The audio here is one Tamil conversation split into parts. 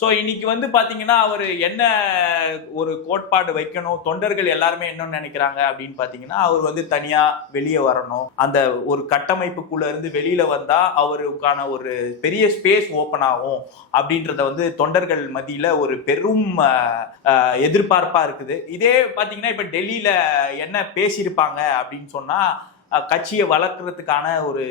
ஸோ இன்னைக்கு வந்து பாத்தீங்கன்னா அவர் என்ன ஒரு கோட்பாடு வைக்கணும், தொண்டர்கள் எல்லாருமே என்ன நினைக்கிறாங்க அப்படின்னு பாத்தீங்கன்னா, அவர் வந்து தனியா வெளியே வரணும், அந்த ஒரு கட்டமைப்புக்குள்ள இருந்து வெளியில வந்தா அவருக்கான ஒரு பெரிய ஸ்பேஸ் ஓப்பன் ஆகும் அப்படின்றத வந்து தொண்டர்கள் மத்தியில ஒரு பெரும் எதிர்பார்ப்பா இருக்குது. இதே பாத்தீங்கன்னா இப்ப டெல்லியில என்ன பேசியிருப்பாங்க அப்படின்னு சொன்னா, கட்சியை வளர்க்கறதுக்கான ஒரு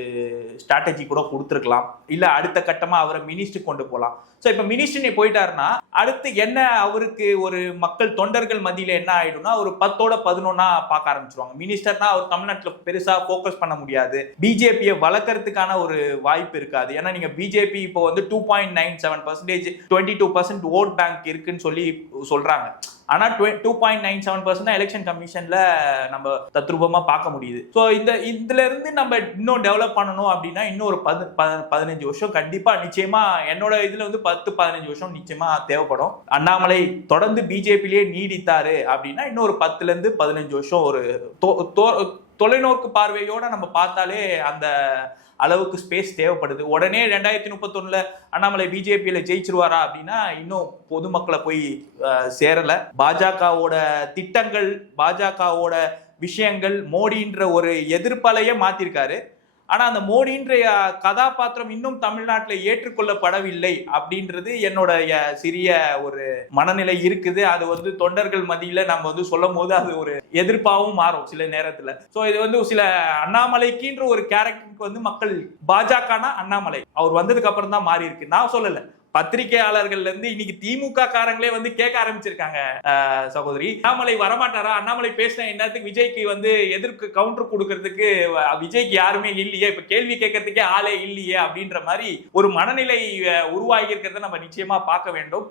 ஸ்ட்ராட்டஜி கூட கொடுத்துருக்கலாம், இல்ல அடுத்த கட்டமா அவரை மினிஸ்டர் கொண்டு போகலாம். ஸோ இப்போ மினிஸ்டர் போயிட்டாருன்னா அடுத்து என்ன அவருக்கு ஒரு மக்கள் தொண்டர்கள் மத்தியில என்ன ஆயிடும்னா, ஒரு 10ஓட 11 பார்க்க ஆரம்பிச்சிருவாங்க. மினிஸ்டர்னா அவர் தமிழ்நாட்டில் பெருசா போக்கஸ் பண்ண முடியாது, பிஜேபியை வளர்க்கறதுக்கான ஒரு வாய்ப்பு இருக்காது. ஏன்னா நீங்க பிஜேபி இப்போ வந்து 2.97%, 22% ஓட் பேங்க் இருக்குன்னு சொல்லி சொல்றாங்க. ஆனா 2.97% தான் எலெக்ஷன் கமிஷன்ல நம்ம தத்ரூபமா பார்க்க முடியுது. ஸோ இதுல இருந்து நம்ம இன்னும் டெவலப் பண்ணணும் அப்படின்னா இன்னும் ஒரு 15 வருஷம் கண்டிப்பா நிச்சயமா என்னோட இதுல வந்து 10-15 வருஷம் நிச்சயமா தேவைப்படும். அண்ணாமலை தொடர்ந்து பிஜேபியிலேயே நீடித்தாரு அப்படின்னா இன்னொரு 10ல இருந்து 15 வருஷம் ஒரு தொலைநோக்கு பார்வையோட நம்ம பார்த்தாலே அந்த அளவுக்கு ஸ்பேஸ் தேவைப்படுது. உடனே 2031 அண்ணாமலை பிஜேபியில ஜெயிச்சிருவாரா அப்படின்னா இன்னும் பொதுமக்களை போய் சேரல. பாஜகவோட திட்டங்கள், பாஜகவோட விஷயங்கள், மோடின்ற ஒரு எதிர்ப்பலையே மாத்திருக்காரு. ஆனா அந்த மோடின்ற கதாபாத்திரம் இன்னும் தமிழ்நாட்டில் ஏற்றுக்கொள்ளப்படவில்லை அப்படின்றது என்னோட சிறிய ஒரு மனநிலை இருக்குது. அது வந்து தொண்டர்கள் மத்தியில நம்ம வந்து சொல்லும் போது அது ஒரு எதிர்ப்பாகவும் மாறும் சில நேரத்துல. சோ இது வந்து சில அண்ணாமலைக்குன்ற ஒரு கேரக்டருக்கு வந்து மக்கள் பாஜகனா அண்ணாமலை அவர் வந்ததுக்கு அப்புறம் தான் மாறி இருக்கு. நான் சொல்லல, பத்திரிகையாளர்கள்ல இருந்து இன்னைக்கு திமுக காரங்களே வந்து கேட்க ஆரம்பிச்சிருக்காங்க, சகோதரி அண்ணாமலை வரமாட்டாரா, அண்ணாமலை பேசின என்னத்துக்கு விஜய்க்கு வந்து எதிர்க்கு கவுண்டர் கொடுக்கறதுக்கு விஜய்க்கு யாருமே இல்லையே, இப்ப கேள்வி கேட்கறதுக்கே ஆளே இல்லையே அப்படின்ற மாதிரி ஒரு மனநிலை உருவாகி இருக்கிறத நம்ம நிச்சயமா பார்க்க வேண்டும்.